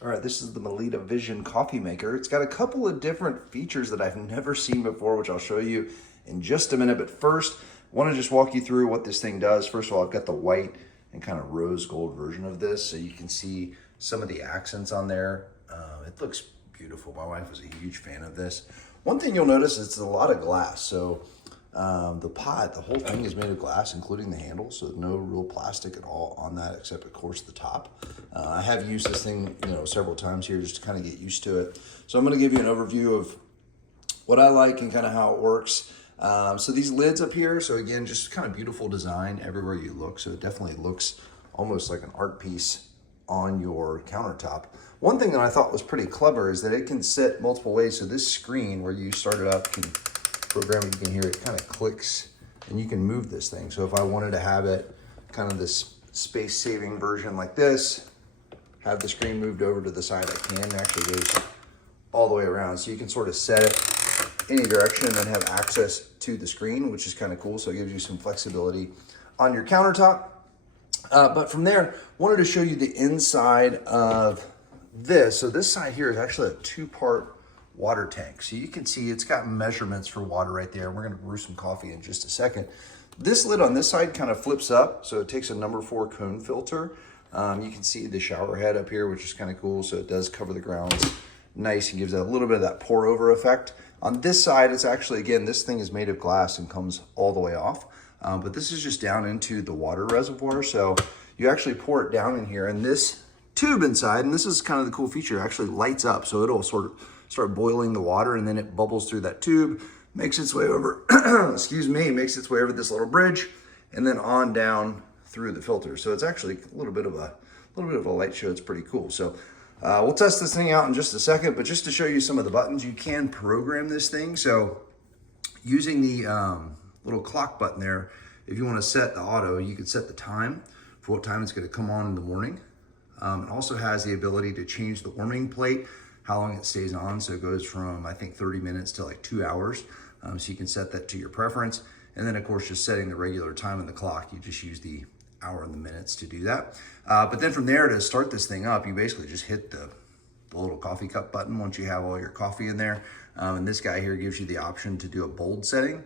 All right, this is the Melitta Vision coffee maker. It's got a couple of different features that I've never seen before, which I'll show you in just a minute. But first, I want to just walk you through what this thing does. First of all, I've got the white and kind of rose gold version of this, so you can see some of the accents on there. It looks beautiful. My wife was a huge fan of this. One thing you'll notice is it's a lot of glass. So the pot, the whole thing is made of glass, including the handle, so no real plastic at all on that, except of course the top. I have used this thing, several times here just to kind of get used to it. So I'm going to give you an overview of what I like and kind of how it works. So these lids up here, so again, just kind of beautiful design everywhere you look. So it definitely looks almost like an art piece on your countertop. One thing that I thought was pretty clever is that it can sit multiple ways. So this screen where you start it up can program it, you can hear it kind of clicks and you can move this thing. So if I wanted to have it kind of this space saving version like this, have the screen moved over to the side, I can. It actually goes all the way around. So you can sort of set it any direction and then have access to the screen, which is kind of cool. So it gives you some flexibility on your countertop. But from there, wanted to show you the inside of this. So this side here is actually a two-part water tank. So you can see it's got measurements for water right there. We're gonna brew some coffee in just a second. This lid on this side kind of flips up. So it takes a number 4 cone filter. You can see the shower head up here, which is kind of cool. So it does cover the grounds nice and gives it a little bit of that pour over effect. On this side, it's actually, again, this thing is made of glass and comes all the way off. But this is just down into the water reservoir. So you actually pour it down in here, and this tube inside, and this is kind of the cool feature, actually lights up. So it'll sort of start boiling the water, and then it bubbles through that tube, makes its way over, makes its way over this little bridge, and then on down through the filter. So it's actually a little bit of a light show. It's pretty cool. So we'll test this thing out in just a second, but just to show you some of the buttons, you can program this thing. So using the little clock button there, if you want to set the auto, you could set the time for what time it's going to come on in the morning. It also has the ability to change the warming plate, how long it stays on. So it goes from, I think, 30 minutes to like 2 hours. So you can set that to your preference. And then of course, just setting the regular time on the clock, you just use the hour and the minutes to do that. But then from there, to start this thing up, you basically just hit the little coffee cup button once you have all your coffee in there. And this guy here gives you the option to do a bold setting.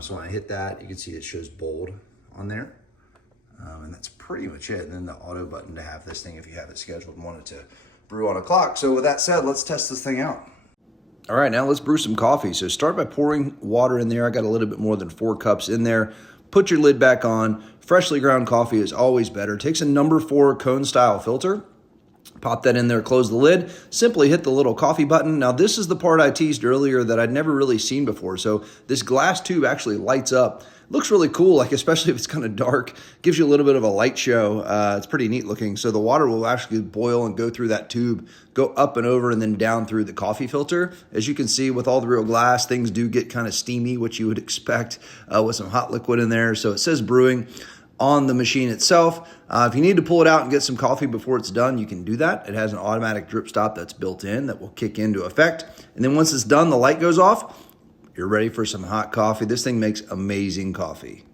So when I hit that, you can see it shows bold on there. And that's pretty much it. And then the auto button to have this thing if you have it scheduled and want it to brew on a clock. So with that said, let's test this thing out. All right, now let's brew some coffee. So start by pouring water in there. I got a little bit more than 4 cups in there. Put your lid back on. Freshly ground coffee is always better. Takes a number 4 cone style filter. Pop that in there, close the lid, simply hit the little coffee button. Now this is the part I teased earlier that I'd never really seen before. So this glass tube actually lights up. Looks really cool, like especially if it's kind of dark. Gives you a little bit of a light show. It's pretty neat looking. So the water will actually boil and go through that tube, go up and over and then down through the coffee filter. As you can see with all the real glass, things do get kind of steamy, which you would expect with some hot liquid in there. So it says brewing on the machine itself. If you need to pull it out and get some coffee before it's done, you can do that. It has an automatic drip stop that's built in that will kick into effect. And then once it's done, the light goes off. You're ready for some hot coffee. This thing makes amazing coffee.